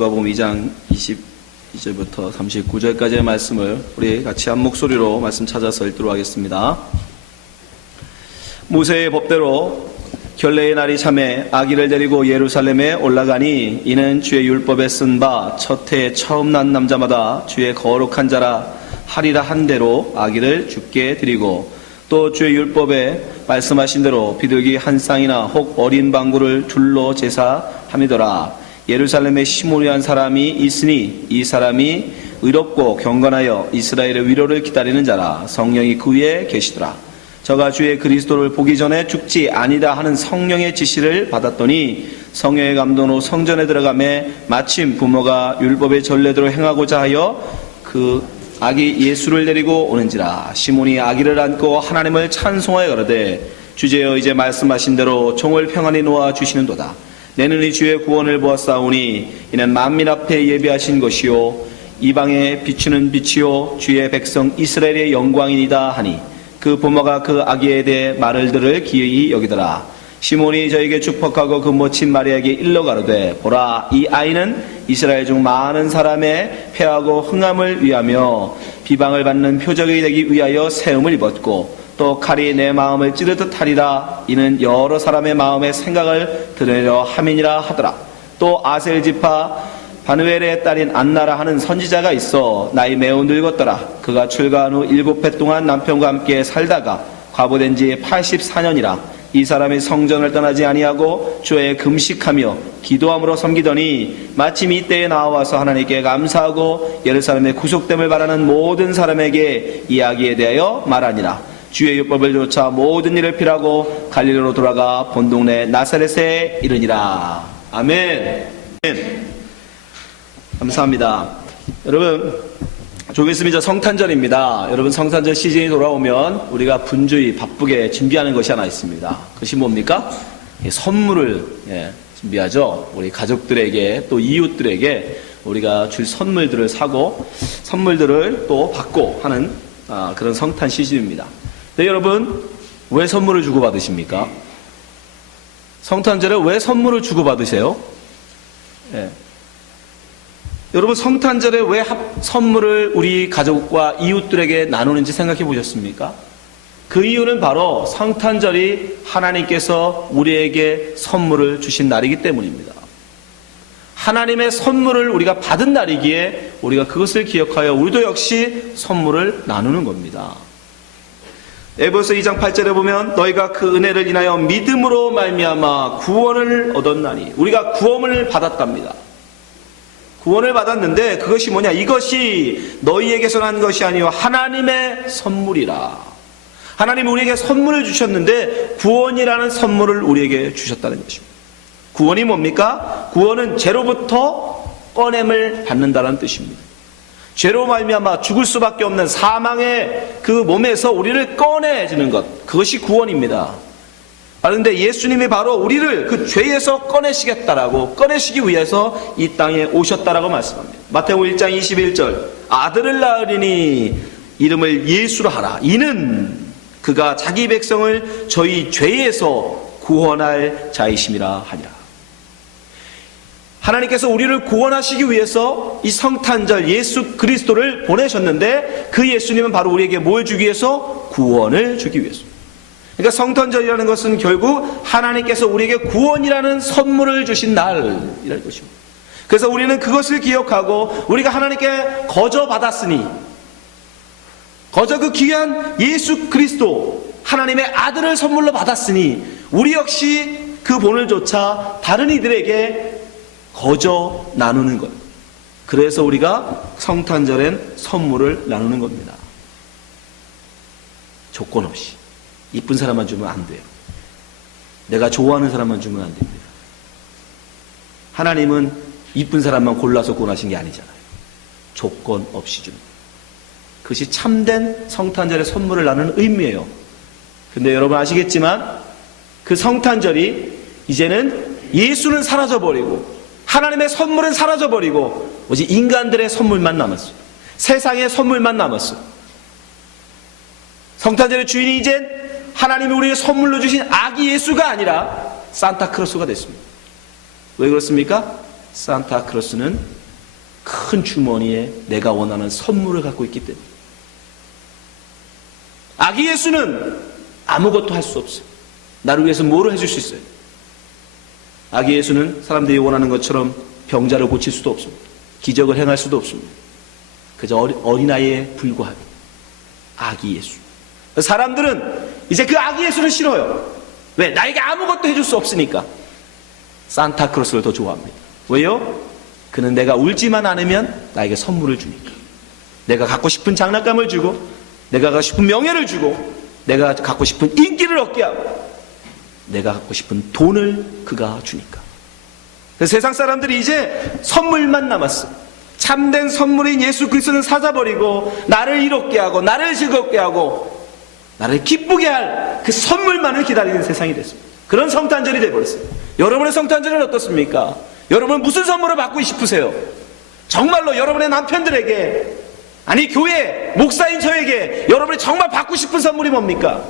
누가복음 2장 22절부터 39절까지의 말씀을 우리 같이 한 목소리로 말씀 찾아서 읽도록 하겠습니다. 모세의 법대로 결례의 날이 참에 아기를 데리고 예루살렘에 올라가니 이는 주의 율법에 쓴 바 첫 해에 처음 난 남자마다 주의 거룩한 자라 하리라 한 대로 아기를 주께 드리고 또 주의 율법에 말씀하신 대로 비둘기 한 쌍이나 혹 어린 방구를 둘로 제사함이더라. 예루살렘에 시므리한 사람이 있으니 이 사람이 의롭고 경건하여 이스라엘의 위로를 기다리는 자라. 성령이 그 위에 계시더라. 저가 주의 그리스도를 보기 전에 죽지 아니라 하는 성령의 지시를 받았더니 성령의 감동으로 성전에 들어가매 마침 부모가 율법의 전례대로 행하고자 하여 그 아기 예수를 데리고 오는지라. 시몬이 아기를 안고 하나님을 찬송하여 가로되 주제여 이제 말씀하신 대로 종을 평안히 놓아 주시는도다. 내는 이 주의 구원을 보았사오니 이는 만민 앞에 예비하신 것이요 이방에 비추는 빛이요 주의 백성 이스라엘의 영광이니이다 하니 그 부모가 그 아기에 대해 말을 들을 기의 여기더라. 시몬이 저에게 축복하고 그 모친 마리아에게 일러 가로되 보라 이 아이는 이스라엘 중 많은 사람의 패하고 흥함을 위하며 비방을 받는 표적이 되기 위하여 세움을 입었고 또 칼이 내 마음을 찌르듯 하리라. 이는 여러 사람의 마음의 생각을 드러내려 함이니라 하더라. 또 아셀 지파 바누엘의 딸인 안나라 하는 선지자가 있어 나이 매우 늙었더라. 그가 출가한 후 7해 동안 남편과 함께 살다가 과부된 지 84년이라. 이 사람이 성전을 떠나지 아니하고 주에 금식하며 기도함으로 섬기더니 마침 이때에 나와서 하나님께 감사하고 예루살렘의 구속됨을 바라는 모든 사람에게 이야기에 대하여 말하니라. 주의 율법을 좇아 모든 일을 필하고 갈릴리로 돌아가 본 동네 나사렛에 이르니라. 아멘. 감사합니다. 여러분, 조금 있으면 이제 성탄절입니다. 여러분, 성탄절 시즌이 돌아오면 우리가 분주히 바쁘게 준비하는 것이 하나 있습니다. 그것이 뭡니까? 선물을 준비하죠. 우리 가족들에게 또 이웃들에게 우리가 줄 선물들을 사고 선물들을 또 받고 하는 그런 성탄 시즌입니다. 네, 여러분, 왜 선물을 주고받으십니까? 성탄절에 왜 선물을 주고받으세요? 여러분, 성탄절에 왜 선물을 우리 가족과 이웃들에게 나누는지 생각해 보셨습니까? 그 이유는 바로 성탄절이 하나님께서 우리에게 선물을 주신 날이기 때문입니다. 하나님의 선물을 우리가 받은 날이기에 우리가 그것을 기억하여 우리도 역시 선물을 나누는 겁니다. 에베소서 2장 8절에 보면 너희가 그 은혜를 인하여 믿음으로 말미암아 구원을 얻었나니, 우리가 구원을 받았답니다. 구원을 받았는데 그것이 뭐냐? 이것이 너희에게서 난 것이 아니요 하나님의 선물이라. 하나님이 우리에게 선물을 주셨는데 구원이라는 선물을 우리에게 주셨다는 것입니다. 구원이 뭡니까? 구원은 죄로부터 꺼냄을 받는다는 뜻입니다. 죄로 말미암아 죽을 수밖에 없는 사망의 그 몸에서 우리를 꺼내주는 것, 그것이 구원입니다. 그런데 예수님이 바로 우리를 그 죄에서 꺼내시기 위해서 이 땅에 오셨다라고 말씀합니다. 마태복음 1장 21절 아들을 낳으리니 이름을 예수로 하라. 이는 그가 자기 백성을 저희 죄에서 구원할 자이심이라 하니라. 하나님께서 우리를 구원하시기 위해서 이 성탄절 예수 그리스도를 보내셨는데 그 예수님은 바로 우리에게 뭘 주기 위해서? 구원을 주기 위해서. 그러니까 성탄절이라는 것은 결국 하나님께서 우리에게 구원이라는 선물을 주신 날이라는 것입니다. 그래서 우리는 그것을 기억하고 우리가 하나님께 거저 받았으니, 거저 그 귀한 예수 그리스도 하나님의 아들을 선물로 받았으니 우리 역시 그 본을 조차 다른 이들에게 거저 나누는 것. 그래서 우리가 성탄절엔 선물을 나누는 겁니다. 조건 없이. 이쁜 사람만 주면 안 돼요. 내가 좋아하는 사람만 주면 안 됩니다. 하나님은 이쁜 사람만 골라서 권하신 게 아니잖아요. 조건 없이 줍니다. 그것이 참된 성탄절의 선물을 나누는 의미예요. 근데 여러분 아시겠지만 그 성탄절이 이제는 예수는 사라져버리고 하나님의 선물은 사라져버리고 오직 인간들의 선물만 남았어요. 세상의 선물만 남았어요. 성탄절의 주인이 이젠 하나님이 우리에게 선물로 주신 아기 예수가 아니라 산타크로스가 됐습니다. 왜 그렇습니까? 산타크로스는 큰 주머니에 내가 원하는 선물을 갖고 있기 때문에. 아기 예수는 아무것도 할 수 없어요. 나를 위해서 뭐를 해줄 수 있어요? 아기 예수는 사람들이 원하는 것처럼 병자를 고칠 수도 없습니다. 기적을 행할 수도 없습니다. 그저 어린아이에 불과한 아기 예수. 사람들은 이제 그 아기 예수를 싫어요. 왜? 나에게 아무것도 해줄 수 없으니까. 산타크로스를 더 좋아합니다. 왜요? 그는 내가 울지만 않으면 나에게 선물을 주니까. 내가 갖고 싶은 장난감을 주고, 내가 갖고 싶은 명예를 주고, 내가 갖고 싶은 인기를 얻게 하고, 내가 갖고 싶은 돈을 그가 주니까. 세상 사람들이 이제 선물만 남았어요. 참된 선물인 예수 그리스도는 사자버리고 나를 이롭게 하고 나를 즐겁게 하고 나를 기쁘게 할 그 선물만을 기다리는 세상이 됐습니다. 그런 성탄절이 되어버렸어요. 여러분의 성탄절은 어떻습니까? 여러분은 무슨 선물을 받고 싶으세요? 정말로 여러분의 남편들에게, 아니 교회 목사인 저에게 여러분이 정말 받고 싶은 선물이 뭡니까?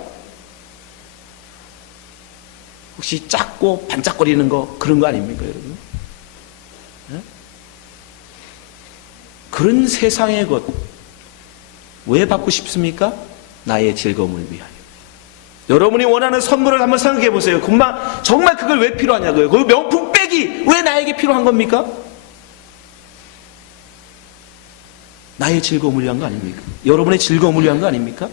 혹시 작고 반짝거리는 거, 그런 거 아닙니까 여러분? 네? 그런 세상의 것 왜 받고 싶습니까? 나의 즐거움을 위하여. 여러분이 원하는 선물을 한번 생각해 보세요. 정말 그걸 왜 필요하냐고요. 그 명품백이 왜 나에게 필요한 겁니까? 나의 즐거움을 위한 거 아닙니까? 여러분의 즐거움을 위한 거 아닙니까?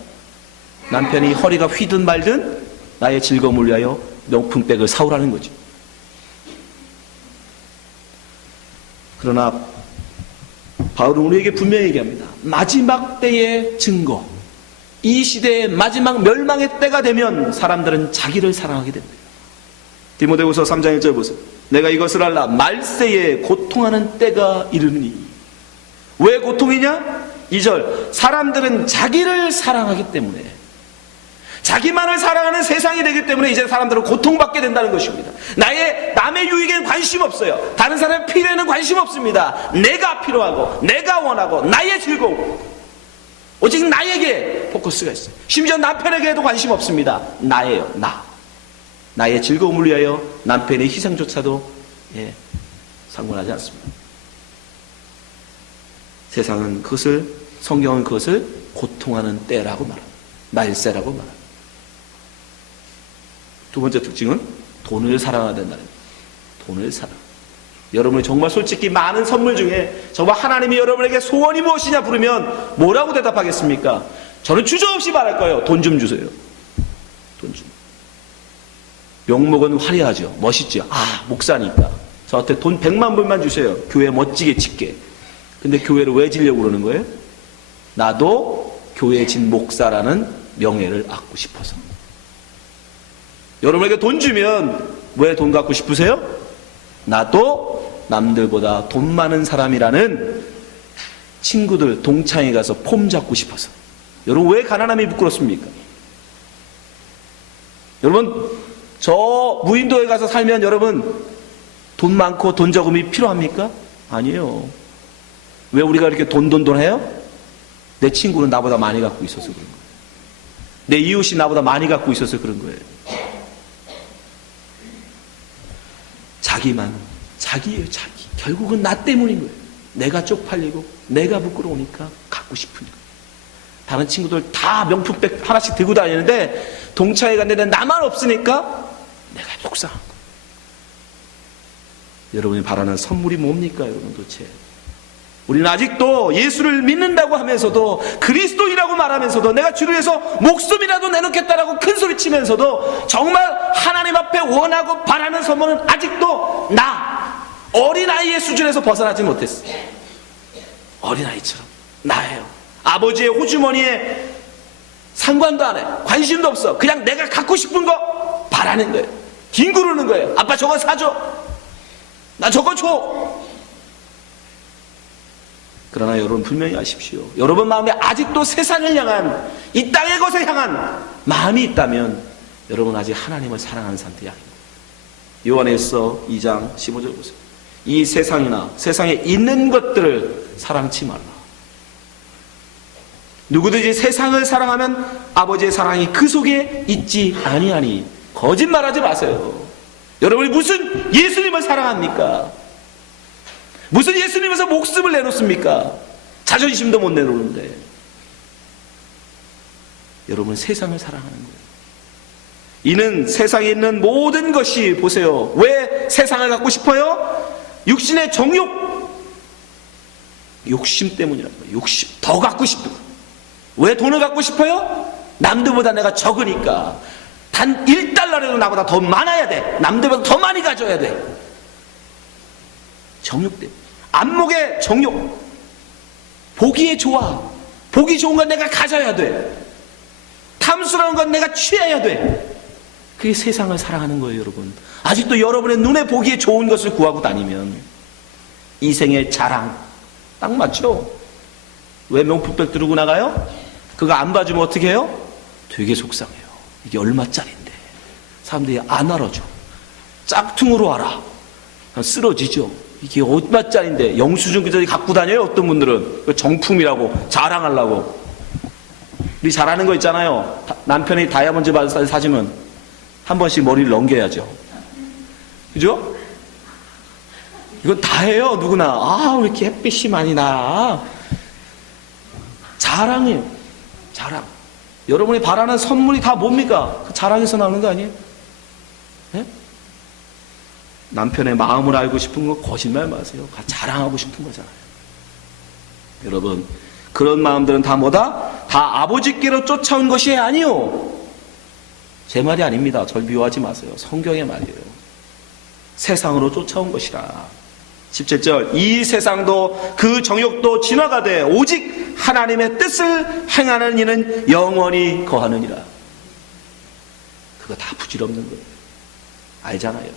남편이 허리가 휘든 말든 나의 즐거움을 위하여 명품백을 사오라는 거죠. 그러나 바울은 우리에게 분명히 얘기합니다. 마지막 때의 증거, 이 시대의 마지막 멸망의 때가 되면 사람들은 자기를 사랑하게 됩니다. 디모데후서 3장 1절 보세요. 내가 이것을 알라. 말세에 고통하는 때가 이르니. 왜 고통이냐? 2절. 사람들은 자기를 사랑하기 때문에, 자기만을 사랑하는 세상이 되기 때문에 이제 사람들은 고통받게 된다는 것입니다. 남의 유익에는 관심 없어요. 다른 사람의 필요에는 관심 없습니다. 내가 필요하고 내가 원하고 나의 즐거움, 오직 나에게 포커스가 있어요. 심지어 남편에게도 관심 없습니다. 나예요. 나의 즐거움을 위하여 남편의 희생조차도 상관하지 않습니다. 세상은 그것을, 성경은 그것을 고통하는 때라고 말합니다. 말세라고 말합니다. 두 번째 특징은 돈을 사랑해야 된다는 거예요. 돈을 사랑. 여러분이 정말 솔직히 많은 선물 중에 정말 하나님이 여러분에게 소원이 무엇이냐 부르면 뭐라고 대답하겠습니까? 저는 주저없이 말할 거예요. 돈 좀 주세요. 돈 좀. 명목은 화려하죠. 멋있죠. 목사니까 저한테 돈 100만 불만 주세요. 교회 멋지게 짓게. 근데 교회를 왜 지려고 그러는 거예요? 나도 교회 진 목사라는 명예를 얻고 싶어서. 여러분에게 돈 주면 왜 돈 갖고 싶으세요? 나도 남들보다 돈 많은 사람이라는 친구들 동창회 가서 폼 잡고 싶어서. 여러분 왜 가난함이 부끄럽습니까? 여러분 저 무인도에 가서 살면 여러분 돈 많고 돈 적음이 필요합니까? 아니에요. 왜 우리가 이렇게 돈해요? 내 친구는 나보다 많이 갖고 있어서 그런 거예요. 내 이웃이 나보다 많이 갖고 있어서 그런 거예요. 자기예요. 결국은 나 때문인 거예요. 내가 쪽팔리고 내가 부끄러우니까 갖고 싶으니까. 다른 친구들 다 명품백 하나씩 들고 다니는데 동창회 갔는데 나만 없으니까 내가 속상한 거예요. 여러분이 바라는 선물이 뭡니까 여러분 도대체? 우리는 아직도 예수를 믿는다고 하면서도, 그리스도이라고 말하면서도, 내가 주를 위해서 목숨이라도 내놓겠다라고 큰 소리 치면서도 정말 하나님 앞에 원하고 바라는 선물은 아직도 어린아이의 수준에서 벗어나지 못했어요. 어린아이처럼 나예요. 아버지의 호주머니에 상관도 안 해. 관심도 없어. 그냥 내가 갖고 싶은 거 바라는 거예요. 뒹구르는 거예요. 아빠 저거 사줘. 나 저거 줘. 그러나 여러분 분명히 아십시오. 여러분 마음에 아직도 세상을 향한, 이 땅의 것에 향한 마음이 있다면 여러분 아직 하나님을 사랑하는 상태가 아닙니다. 요한일서 2장 15절 보세요. 이 세상이나 세상에 있는 것들을 사랑치 말라. 누구든지 세상을 사랑하면 아버지의 사랑이 그 속에 있지 아니하니. 거짓말하지 마세요. 여러분이 무슨 예수님을 사랑합니까? 무슨 예수님에서 목숨을 내놓습니까? 자존심도 못 내놓는데. 여러분, 세상을 사랑하는 거예요. 이는 세상에 있는 모든 것이, 보세요. 왜 세상을 갖고 싶어요? 육신의 정욕, 욕심 때문이라는 거예요. 욕심, 더 갖고 싶은 거예요. 왜 돈을 갖고 싶어요? 남들보다 내가 적으니까. 단 1달러라도 나보다 더 많아야 돼. 남들보다 더 많이 가져야 돼. 정욕 때문에. 안목의 정욕. 보기에 좋아. 보기 좋은 건 내가 가져야 돼. 탐스러운 건 내가 취해야 돼. 그게 세상을 사랑하는 거예요, 여러분. 아직도 여러분의 눈에 보기에 좋은 것을 구하고 다니면 이 생의 자랑, 딱 맞죠? 왜 명품백 들고 나가요? 그거 안 봐주면 어떻게 해요? 되게 속상해요. 이게 얼마짜린데. 사람들이 안 알아줘. 짝퉁으로 알아. 쓰러지죠. 이게 얼마짜린데. 영수증 그저기 갖고 다녀요, 어떤 분들은. 정품이라고 자랑하려고. 우리 잘하는 거 있잖아요. 남편이 다이아몬드 사주면 한 번씩 머리를 넘겨야죠. 그죠? 이건 다 해요, 누구나. 아, 왜 이렇게 햇빛이 많이 나. 자랑이에요. 자랑. 여러분이 바라는 선물이 다 뭡니까? 그 자랑에서 나오는 거 아니에요? 네? 남편의 마음을 알고 싶은 거 거짓말 마세요. 자랑하고 싶은 거잖아요. 여러분, 그런 마음들은 다 뭐다? 다 아버지께로 쫓아온 것이 아니요. 제 말이 아닙니다. 절 미워하지 마세요. 성경의 말이에요. 세상으로 쫓아온 것이라. 17절, 이 세상도 그 정욕도 지나가되 오직 하나님의 뜻을 행하는 이는 영원히 거하느니라. 그거 다 부질없는 거예요. 알잖아요.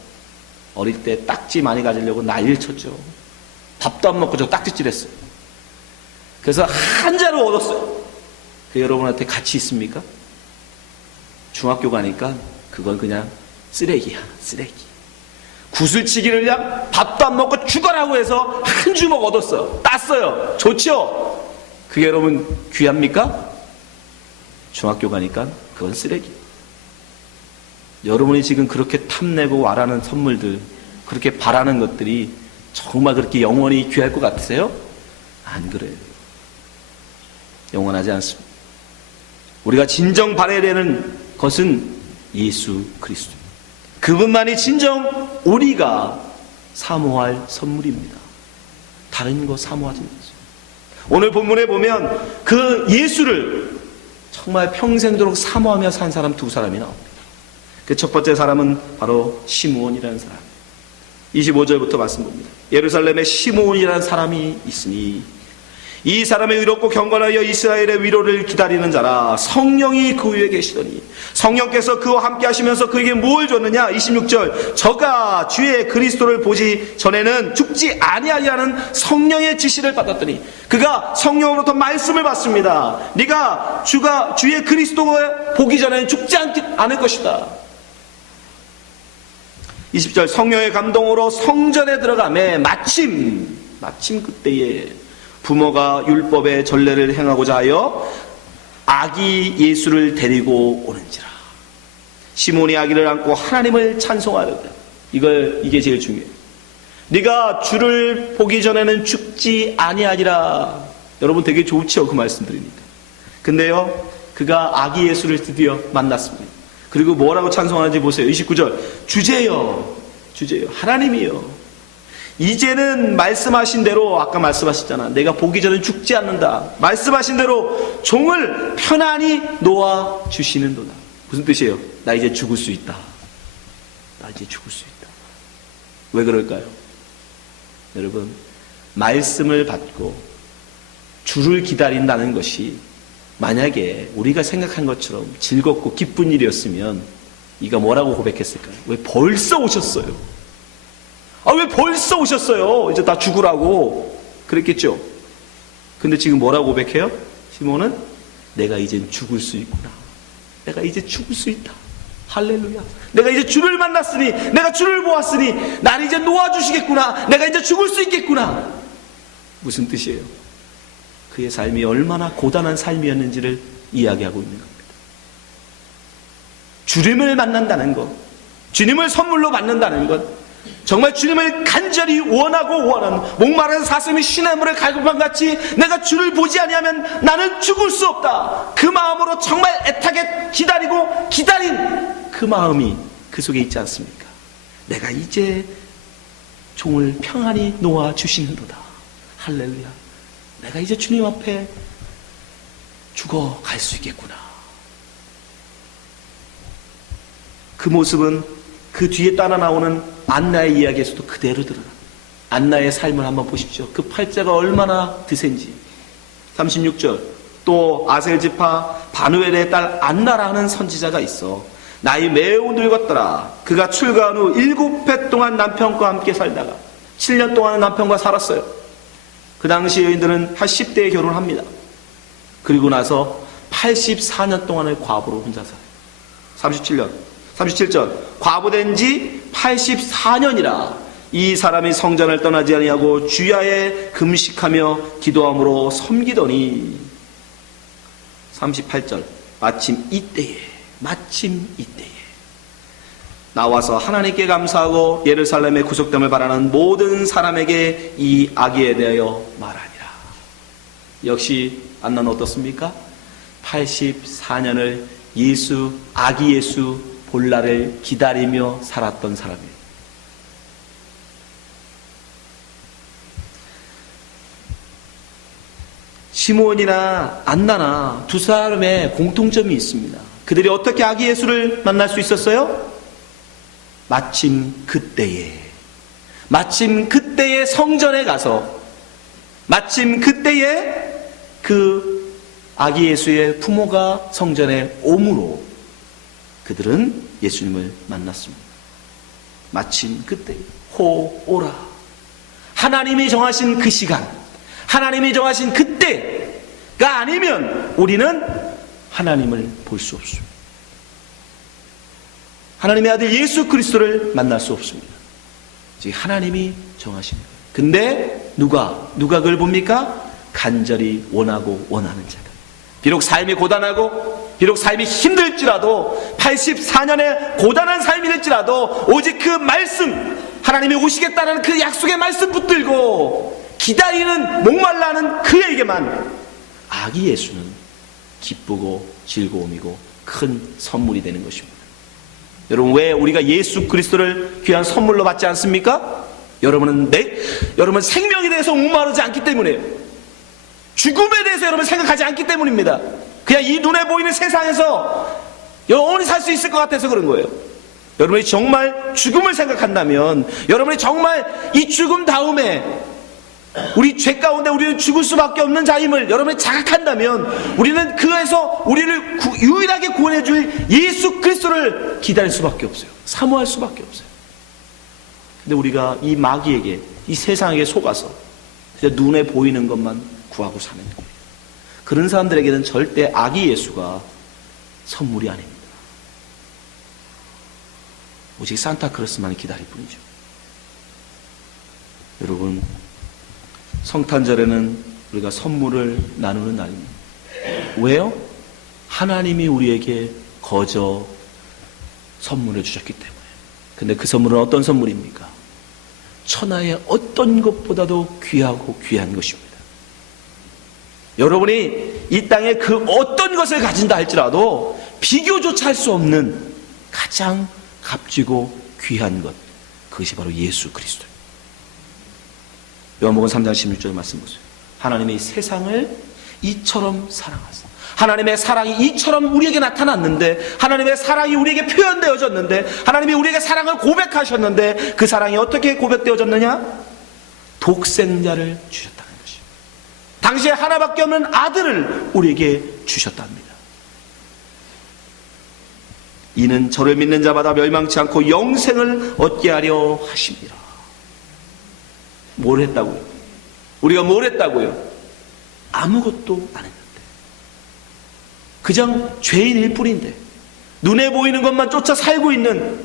어릴 때 딱지 많이 가지려고 난리를 쳤죠. 밥도 안 먹고 저 딱지질했어요. 그래서 한 자루 얻었어요. 그 여러분한테 가치 있습니까? 중학교 가니까 그건 그냥 쓰레기야, 쓰레기. 구슬치기를 그냥 밥도 안 먹고 죽어라고 해서 한 주먹 얻었어요. 땄어요. 좋죠? 그게 여러분 귀합니까? 중학교 가니까 그건 쓰레기. 여러분이 지금 그렇게 탐내고 와라는 선물들, 그렇게 바라는 것들이 정말 그렇게 영원히 귀할 것 같으세요? 안 그래요. 영원하지 않습니다. 우리가 진정 바라야 되는 것은 예수 그리스도. 그분만이 진정 우리가 사모할 선물입니다. 다른 거 사모하지 마세요. 오늘 본문에 보면 그 예수를 정말 평생도록 사모하며 산 사람 두 사람이 나옵니다. 그 첫 번째 사람은 바로 시므온이라는 사람. 25절부터 말씀봅니다. 예루살렘에 시므온이라는 사람이 있으니 이 사람의 의롭고 경건하여 이스라엘의 위로를 기다리는 자라. 성령이 그 위에 계시더니 성령께서 그와 함께 하시면서 그에게 뭘 줬느냐. 26절, 저가 주의 그리스도를 보지 전에는 죽지 아니하리라는 성령의 지시를 받았더니 그가 성령으로부터 말씀을 받습니다. 네가 주의 그리스도를 보기 전에는 죽지 않을 것이다. 20절, 성령의 감동으로 성전에 들어가매 마침 그때에 부모가 율법의 전례를 행하고자 하여 아기 예수를 데리고 오는지라. 시몬이 아기를 안고 하나님을 찬송하려다. 이게 제일 중요해요. 네가 주를 보기 전에는 죽지 아니하리라. 여러분 되게 좋죠, 그 말씀 드리니까. 근데요, 그가 아기 예수를 드디어 만났습니다. 그리고 뭐라고 찬송하는지 보세요. 29절, 주제여 하나님이여, 이제는 말씀하신 대로, 아까 말씀하셨잖아, 내가 보기 전에 죽지 않는다. 말씀하신 대로 종을 편안히 놓아 주시는도다. 무슨 뜻이에요? 나 이제 죽을 수 있다. 나 이제 죽을 수 있다. 왜 그럴까요? 여러분, 말씀을 받고 주를 기다린다는 것이 만약에 우리가 생각한 것처럼 즐겁고 기쁜 일이었으면 이가 뭐라고 고백했을까요? 왜 벌써 오셨어요? 왜 벌써 오셨어요? 이제 다 죽으라고 그랬겠죠. 근데 지금 뭐라고 고백해요? 시몬은 내가 이젠 죽을 수 있구나. 내가 이제 죽을 수 있다. 할렐루야. 내가 이제 주를 만났으니, 내가 주를 보았으니 나를 이제 놓아주시겠구나. 내가 이제 죽을 수 있겠구나. 무슨 뜻이에요? 그의 삶이 얼마나 고단한 삶이었는지를 이야기하고 있는 겁니다. 주님을 만난다는 것, 주님을 선물로 받는다는 것, 정말 주님을 간절히 원하는 목마른 사슴이 시냇물을 갈급한 같이 내가 주를 보지 아니하면 나는 죽을 수 없다, 그 마음으로 정말 애타게 기다리고 기다린 그 마음이 그 속에 있지 않습니까? 내가 이제 종을 평안히 놓아 주시는도다. 할렐루야. 내가 이제 주님 앞에 죽어갈 수 있겠구나. 그 모습은 그 뒤에 따라 나오는 안나의 이야기에서도 그대로 드러나. 안나의 삶을 한번 보십시오. 그 팔자가 얼마나 드센지. 36절, 또 아셀지파 바누엘의 딸 안나라는 선지자가 있어. 나이 매우 늙었더라. 그가 출가한 후 7해 동안 남편과 함께 살다가 7년 동안 남편과 살았어요. 그 당시 여인들은 한 10대에 결혼합니다. 그리고 나서 84년 동안을 과부로 혼자 살아요. 37절, 과부된 지 84년이라 이 사람이 성전을 떠나지 아니하고 주야에 금식하며 기도함으로 섬기더니. 38절, 마침 이때에 나와서 하나님께 감사하고 예루살렘의 구속됨을 바라는 모든 사람에게 이 아기에 대하여 말하니라. 역시 안나는 어떻습니까? 84년을 아기 예수 볼 날을 기다리며 살았던 사람이에요. 시므온이나 안나나 두 사람의 공통점이 있습니다. 그들이 어떻게 아기 예수를 만날 수 있었어요? 마침 그때에 성전에 가서, 마침 그때에 그 아기 예수의 부모가 성전에 오므로 그들은 예수님을 만났습니다. 마침 그때 호오라. 하나님이 정하신 그 시간, 하나님이 정하신 그때가 아니면 우리는 하나님을 볼 수 없습니다. 하나님의 아들 예수 그리스도를 만날 수 없습니다. 즉 하나님이 정하신 거예요. 근데 누가 그걸 봅니까? 간절히 원하고 원하는 자가. 비록 삶이 고단하고 비록 삶이 힘들지라도 84년의 고단한 삶이 될지라도 오직 그 말씀, 하나님이 오시겠다는 그 약속의 말씀 붙들고 기다리는 목말라는 그에게만 아기 예수는 기쁘고 즐거움이고 큰 선물이 되는 것입니다. 여러분, 왜 우리가 예수 그리스도를 귀한 선물로 받지 않습니까? 여러분 생명에 대해서 목마르지 않기 때문에요. 죽음에 대해서 여러분 생각하지 않기 때문입니다. 그냥 이 눈에 보이는 세상에서 영원히 살 수 있을 것 같아서 그런 거예요. 여러분이 정말 죽음을 생각한다면, 여러분이 정말 이 죽음 다음에 우리 죄 가운데 우리는 죽을 수밖에 없는 자임을 여러분이 자각한다면, 우리는 그에서 우리를 유일하게 구원해 줄 예수 그리스도를 기다릴 수밖에 없어요. 사모할 수밖에 없어요. 근데 우리가 이 마귀에게, 이 세상에게 속아서 그냥 눈에 보이는 것만 구하고 사는 거예요. 그런 사람들에게는 절대 아기 예수가 선물이 아닙니다. 오직 산타크로스만 기다릴 뿐이죠. 여러분, 성탄절에는 우리가 선물을 나누는 날입니다. 왜요? 하나님이 우리에게 거저 선물을 주셨기 때문에. 근데 그 선물은 어떤 선물입니까? 천하의 어떤 것보다도 귀하고 귀한 것입니다. 여러분이 이 땅에 그 어떤 것을 가진다 할지라도 비교조차 할 수 없는 가장 값지고 귀한 것, 그것이 바로 예수 그리스도입니다. 요한복음 3장 16절 말씀 보세요. 하나님이 세상을 이처럼 사랑하사. 하나님의 사랑이 이처럼 우리에게 나타났는데, 하나님의 사랑이 우리에게 표현되어졌는데, 하나님이 우리에게 사랑을 고백하셨는데, 그 사랑이 어떻게 고백되어졌느냐? 독생자를 주셨다는 것이에요. 당시에 하나밖에 없는 아들을 우리에게 주셨답니다. 이는 저를 믿는 자마다 멸망치 않고 영생을 얻게 하려 하십니다. 뭘 했다고요? 우리가 뭘 했다고요? 아무것도 안 했는데, 그냥 죄인일 뿐인데, 눈에 보이는 것만 쫓아 살고 있는,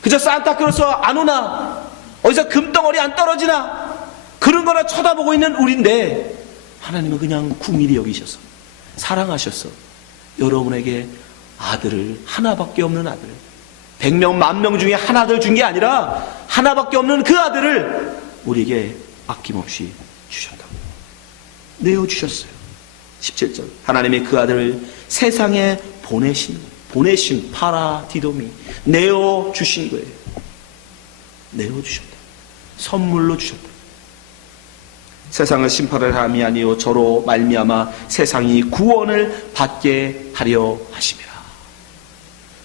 그저 산타크로스 안 오나, 어디서 금덩어리 안 떨어지나, 그런 거나 쳐다보고 있는 우리인데, 하나님은 그냥 궁일이 여기셔서 사랑하셔서 여러분에게 아들을, 하나밖에 없는 아들, 100명, 10,000명 중에 하나를 준 게 아니라 하나밖에 없는 그 아들을 우리에게 아낌없이 주셨다고. 내어주셨어요. 17절. 하나님이 그 아들을 세상에 보내신 파라디도미, 내어주신 거예요. 내어주셨다. 선물로 주셨다. 세상을 심판을 함이 아니요 저로 말미암아 세상이 구원을 받게 하려 하심이라.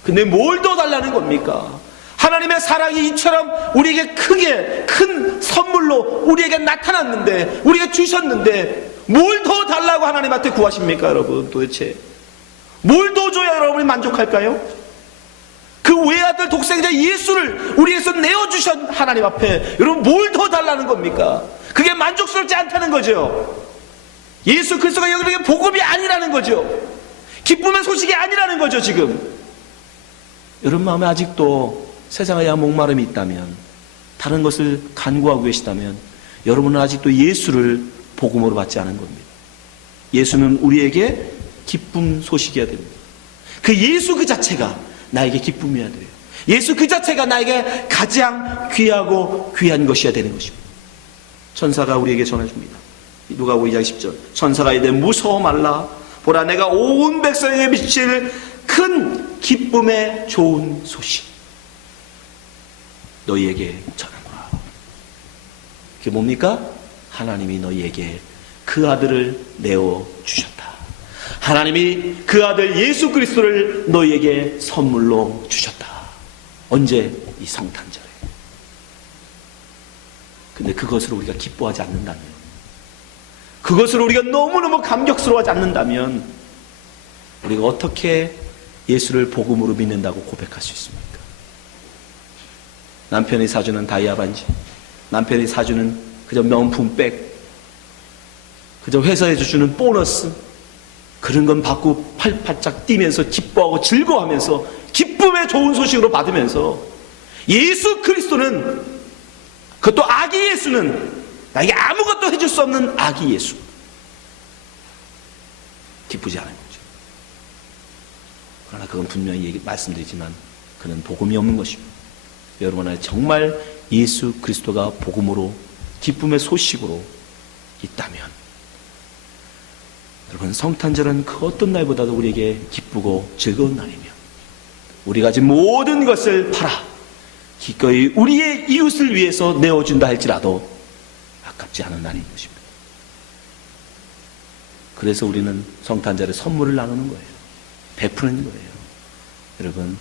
근데 뭘 더 달라는 겁니까? 하나님의 사랑이 이처럼 우리에게 크게 큰 선물로 우리에게 나타났는데, 우리에게 주셨는데 뭘 더 달라고 하나님한테 구하십니까? 여러분, 도대체 뭘 더 줘야 여러분이 만족할까요? 그 외아들 독생자 예수를 우리에게서 내어주신 하나님 앞에 여러분 뭘 더 달라는 겁니까? 그게 만족스럽지 않다는 거죠. 예수 그리스도가 여기에 복음이 아니라는 거죠. 기쁨의 소식이 아니라는 거죠. 지금 여러분 마음에 아직도 세상에 대한 목마름이 있다면, 다른 것을 간구하고 계시다면 여러분은 아직도 예수를 복음으로 받지 않은 겁니다. 예수는 우리에게 기쁨 소식이어야 됩니다. 그 예수 그 자체가 나에게 기쁨이어야 돼요. 예수 그 자체가 나에게 가장 귀하고 귀한 것이어야 되는 것입니다. 천사가 우리에게 전해줍니다. 누가복음 2장 10절. 천사가 이르되 무서워 말라. 보라 내가 온 백성에게 미칠 큰 기쁨의 좋은 소식 너희에게 전하노라. 그게 뭡니까? 하나님이 너희에게 그 아들을 내어주셨다. 하나님이 그 아들 예수 그리스도를 너희에게 선물로 주셨다. 언제? 이 성탄절에. 근데 그것으로 우리가 기뻐하지 않는다면, 그것으로 우리가 너무너무 감격스러워하지 않는다면 우리가 어떻게 예수를 복음으로 믿는다고 고백할 수 있습니까? 남편이 사주는 다이아 반지, 남편이 사주는 그저 명품 백, 그저 회사에서 주는 보너스, 그런 건 받고 팔팔짝 뛰면서 기뻐하고 즐거워하면서 기쁨의 좋은 소식으로 받으면서 예수 그리스도는, 그것도 아기 예수는 나에게 아무것도 해줄 수 없는 아기 예수, 기쁘지 않은 거죠. 그러나 그건 분명히 말씀드리지만 그는 복음이 없는 것입니다. 여러분 안에 정말 예수 그리스도가 복음으로, 기쁨의 소식으로 있다면, 여러분 성탄절은 그 어떤 날보다도 우리에게 기쁘고 즐거운 날이며, 우리가 가진 모든 것을 팔아 기꺼이 우리의 이웃을 위해서 내어준다 할지라도 아깝지 않은 날인 것입니다. 그래서 우리는 성탄절에 선물을 나누는 거예요. 베푸는 거예요. 여러분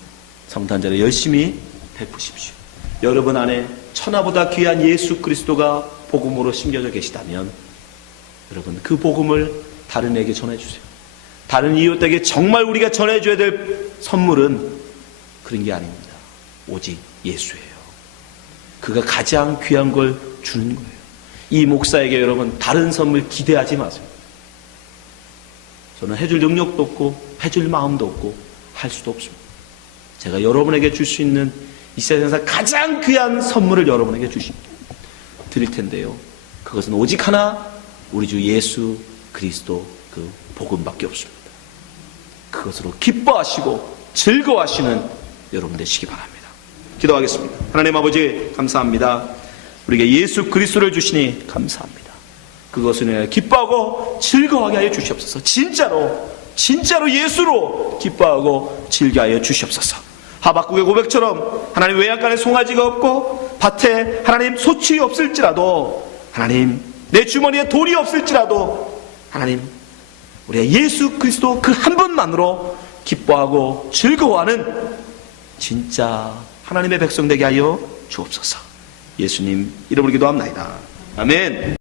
성탄절에 열심히 베푸십시오. 여러분 안에 천하보다 귀한 예수 그리스도가 복음으로 심겨져 계시다면 여러분 그 복음을 다른 이에게 전해주세요. 다른 이웃에게 정말 우리가 전해줘야 될 선물은 그런 게 아닙니다. 오직 예수예요. 그가 가장 귀한 걸 주는 거예요. 이 목사에게 여러분 다른 선물 기대하지 마세요. 저는 해줄 능력도 없고 해줄 마음도 없고 할 수도 없습니다. 제가 여러분에게 줄 수 있는 이 세상에서 가장 귀한 선물을 여러분에게 드릴 텐데요. 그것은 오직 하나, 우리 주 예수 그리스도 그 복음밖에 없습니다. 그것으로 기뻐하시고 즐거워하시는 여러분 되시기 바랍니다. 기도하겠습니다. 하나님 아버지 감사합니다. 우리에게 예수 그리스도를 주시니 감사합니다. 그것을 기뻐하고 즐거워하게 하여 주시옵소서. 진짜로 예수로 기뻐하고 즐거워하여 주시옵소서. 하박국의 고백처럼 하나님 외양간에 송아지가 없고 밭에 하나님 소출이 없을지라도, 하나님 내 주머니에 돌이 없을지라도 하나님 우리가 예수 그리스도 그 한 분만으로 기뻐하고 즐거워하는 진짜 하나님의 백성 되게 하여 주옵소서. 예수님 이름으로 기도합나이다. 아멘.